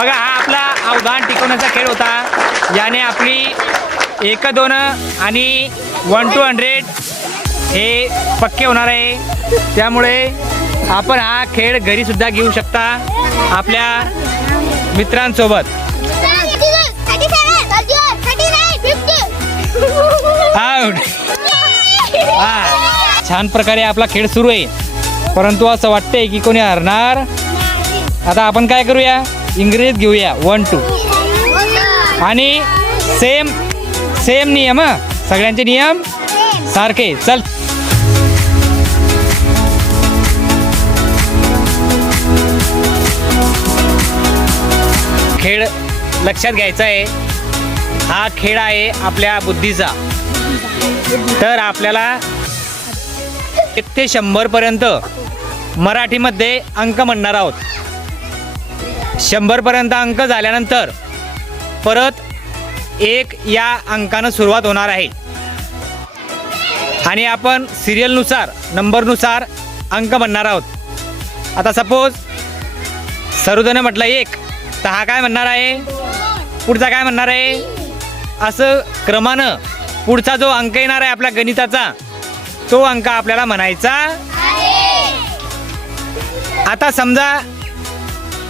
बघा हा आपला अवधान टिकवण्याचा खेळ होता. याने आपली 1, 2 आणि 1 to 100 हे पक्के होणार आहे. त्यामुळे आपण हा खेळ घरी सुद्धा घेऊ शकता आपल्या मित्रांसोबत. आउट. छान प्रकारे आपला खेळ सुरू आहे, परंतु असं वाटतंय की कोणी हरणार. आता आपण काय करूया, इंग्रजीत घेऊया 1 2 आणि सेम नियम. सगळ्यांचे नियम सारखे. चल खेळ लक्षात घ्यायचा आहे. हा खेळ आहे आपल्या बुद्धीचा. तर आपल्याला 1 ते 100 पर्यंत मराठीमध्ये अंक म्हणणार आहोत. 100 पर्यंत अंक झाल्यानंतर परत 1 या अंकानं सुरुवात होणार आहे आणि आपण सिरियलनुसार नंबरनुसार अंक म्हणणार आहोत. आता सपोज सरुदने म्हटलं 1, तर हा काय म्हणणार आहे, पुढचा काय म्हणणार आहे, असं क्रमानं पुढचा जो अंक येणार आहे आपल्या गणिताचा तो अंक आपल्याला म्हणायचा. आता समजा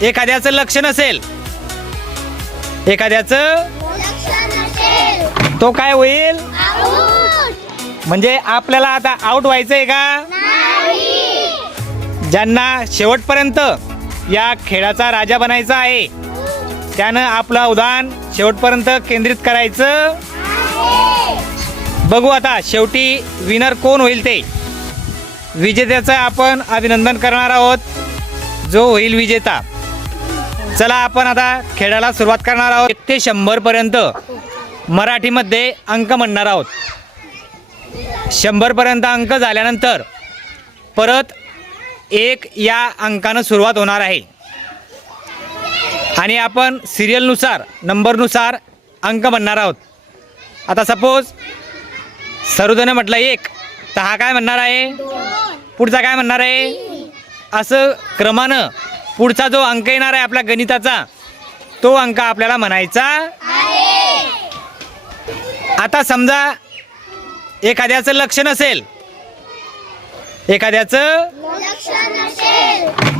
एखाद्याचं लक्ष नसेल, तो काय होईल, म्हणजे आपल्याला आता आउट व्हायचंय का. ज्यांना शेवटपर्यंत या खेळाचा राजा बनायचा आहे त्यानं आपलं अवधान शेवटपर्यंत केंद्रित करायचं. बघू आता शेवटी विनर कोण होईल ते. विजेत्याचं आपण अभिनंदन करणार आहोत, जो होईल विजेता. चला आपण आता खेळाला सुरुवात करणार आहोत. 1 ते 100 पर्यंत मराठीमध्ये अंक म्हणणार आहोत. 100 पर्यंत अंक झाल्यानंतर परत 1 या अंकानं सुरुवात होणार आहे आणि आपण सिरियलनुसार नंबरनुसार अंक म्हणणार आहोत. आता सपोज सरुदने म्हटलं 1, तर हा काय म्हणणार आहे, पुढचा काय म्हणणार आहे, असं क्रमानं पुढचा जो अंक येणार आहे आपल्या गणिताचा तो अंक आपल्याला म्हणायचा. आता समजा एखाद्याचं लक्ष नसेल,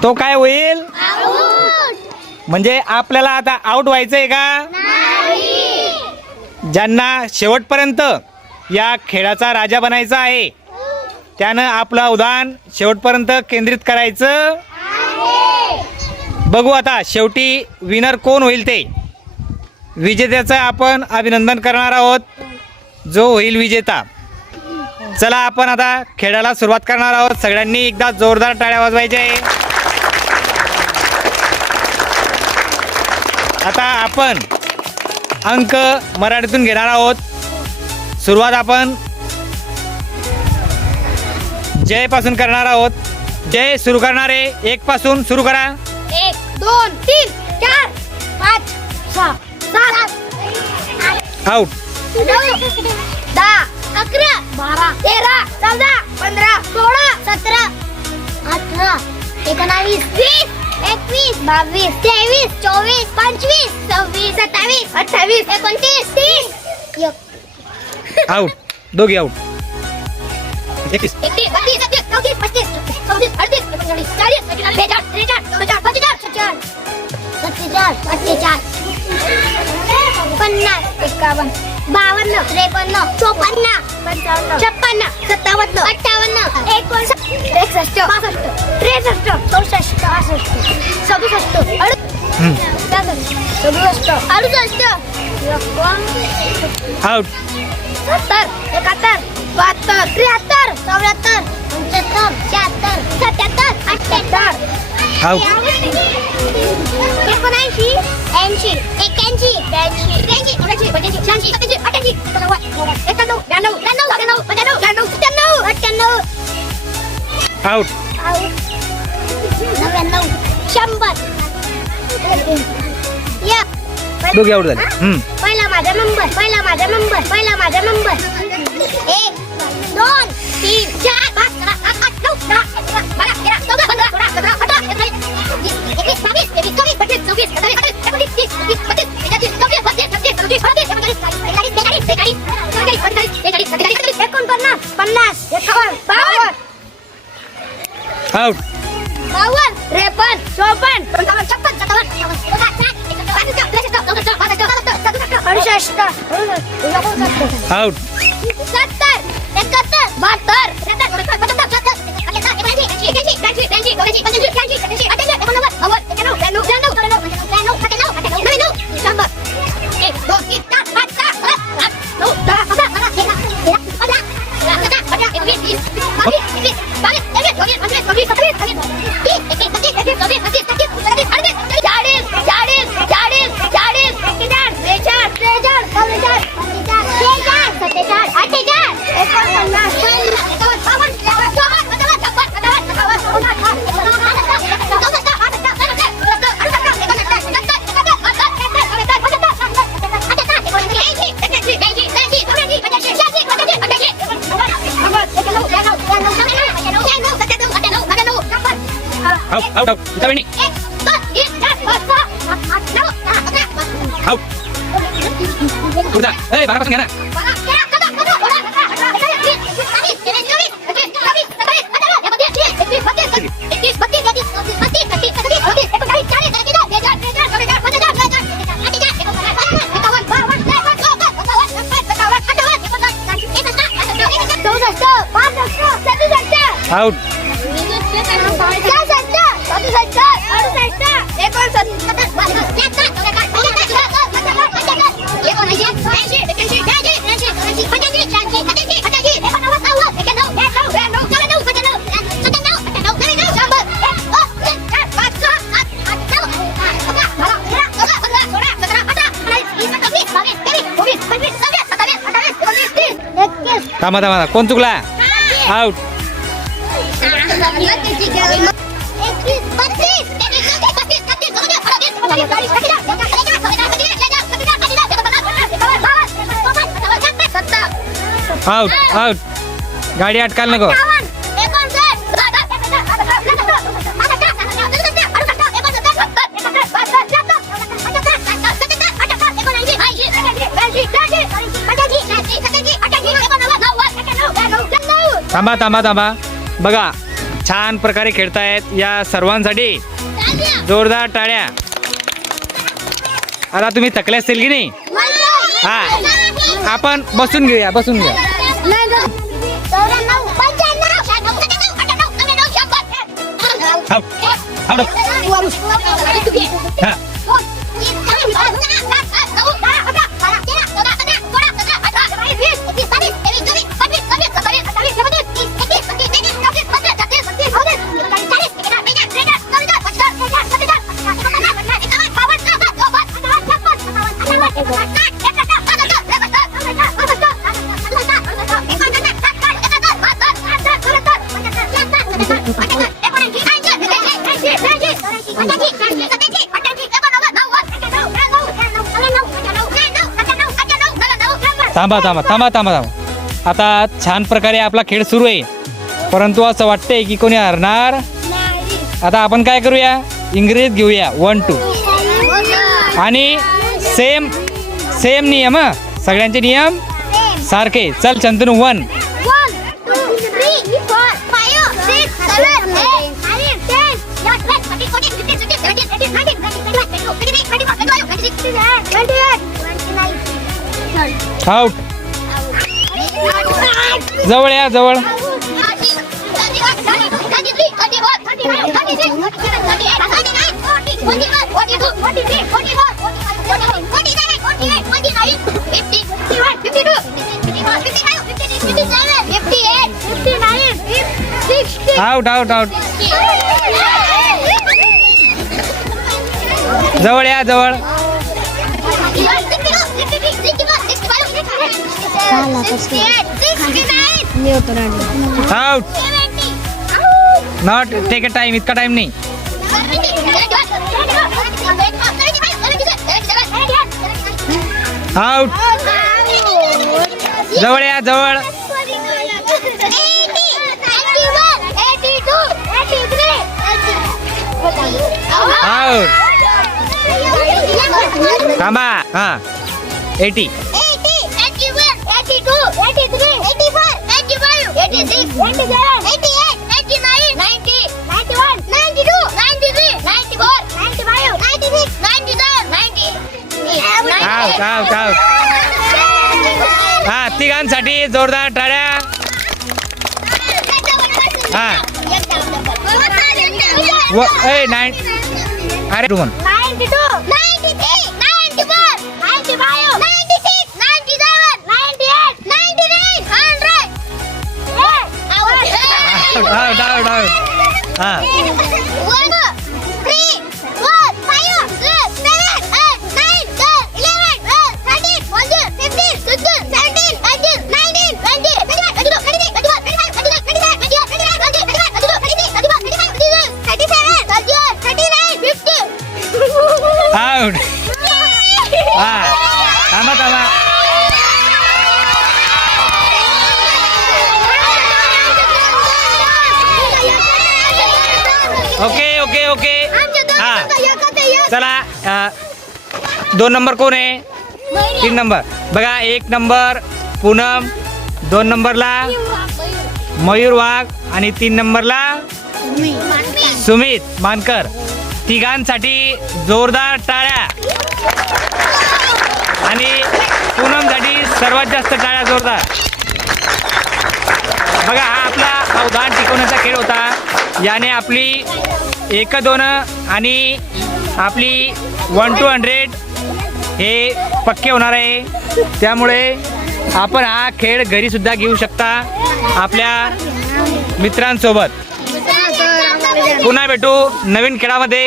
तो काय होईल, म्हणजे आपल्याला आता आउट व्हायचंय का. ज्यांना शेवटपर्यंत या खेळाचा राजा बनायचा आहे त्यानं आपलं अवधान शेवटपर्यंत केंद्रित करायचं. बघू आता शेवटी विनर कोण होईल ते. विजेत्याचं आपण अभिनंदन करणार आहोत, जो होईल विजेता. चला आपण आता खेळाला सुरुवात करणार आहोत. सगळ्यांनी एकदा जोरदार टाळ्या वाजवायच्या आहे. आता आपण अंक मराठीतून घेणार आहोत. सुरुवात आपण जय पासून करणार आहोत. जय सुरू करणारे 1 पासून सुरू करा. 1 2 3 4 5 6 7 आउट. 9 10 11 12 13 14 15 16 17 18 19 20 21 22 23 24 25 26 27 28 29 30 आउट. दोघे आउट. 31 31 32 33 34 35 36 37 38 39 40 41 42 43 44 50 51 52 53 54 55 56 57 58 61 63 64 आउट. 70 71 72 73 74 75 76 77 78 आउट. 79 80 81 82 83 84 85 86 87 88 आउट. 100 या दोघे आउट झाले. पहिला माझा नंबर 1 2 3 4 5 6 8 9 10 11 12 13 14 15 16 17 18 19 20 21 22 23 24 आउट. 52, आउट. アウト歌目にアウトこれだバラバラすんやなアウトथांबा थांबा कोण चुकला आउट आउट आउट गाडी अटकायला नको थांबा थांबा थांबा बघा छान प्रकारे खेळतायत या सर्वांसाठी जोरदार टाळ्या आता तुम्ही थकले असतील की नाही हा आपण बसून घेऊया बसून घ्या थांबा थांबा थांबा थांबा थांबा आता छान प्रकारे आपला खेळ सुरू आहे परंतु असं वाटतंय की कोणी हरणार आता आपण काय करूया इंग्रजीत घेऊया 1 2 आणि सेम सेम नियम सगळ्यांचे नियम सारखे चल चंदनू 1 आउट जवळ या जवळ आउट आउट आउट जवळ या जवळ out not take a time इतका टाइम नाही आउट जवळ या जवळ आउट थांबा हां 80 80, 81, 82, 83, 84, 85, 86, 87, 88, 89, 90, 91, 92, 93, 94, 95, 96, 97, 90. आउट हां तिघांसाठी जोरदार टाळ्या हां अरे तू म्हण 92, 93, 94, 95, 96, 97, 98, 99, 100. आउट हां 1, 3, 4, 5, 6, 7, 8, 9, 10, 11, 12, 13, 14, 15, 16, 17, 18, 19, 20, 21, 22, 23, 24, 25, 26, 27, 28, 29, 30, 31, 32, 33, 34, 35, 36, 37, 38, 39, 40. आउट हां थांबा ओके हां चला 2 नंबर कोण आहे 3 नंबर बघा 1 नंबर पूनम 2 नंबरला मयूर वाघ आणि 3 नंबरला सुमित मानकर तिघांसाठी जोरदार टाळ्या आणि पूनमसाठी सर्वात जास्त टाळ्या जोरदार बघा हा आपला अवधान टिकवण्याचा खेळ होता याने आपली 1-2 आणि आपली 1 to 100 हे पक्के होणार आहे त्यामुळे आपण हा खेळ घरी सुद्धा घेऊ शकता आपल्या मित्रांसोबत पुन्हा भेटू नवीन खेळामध्ये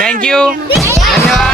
थँक्यू धन्यवाद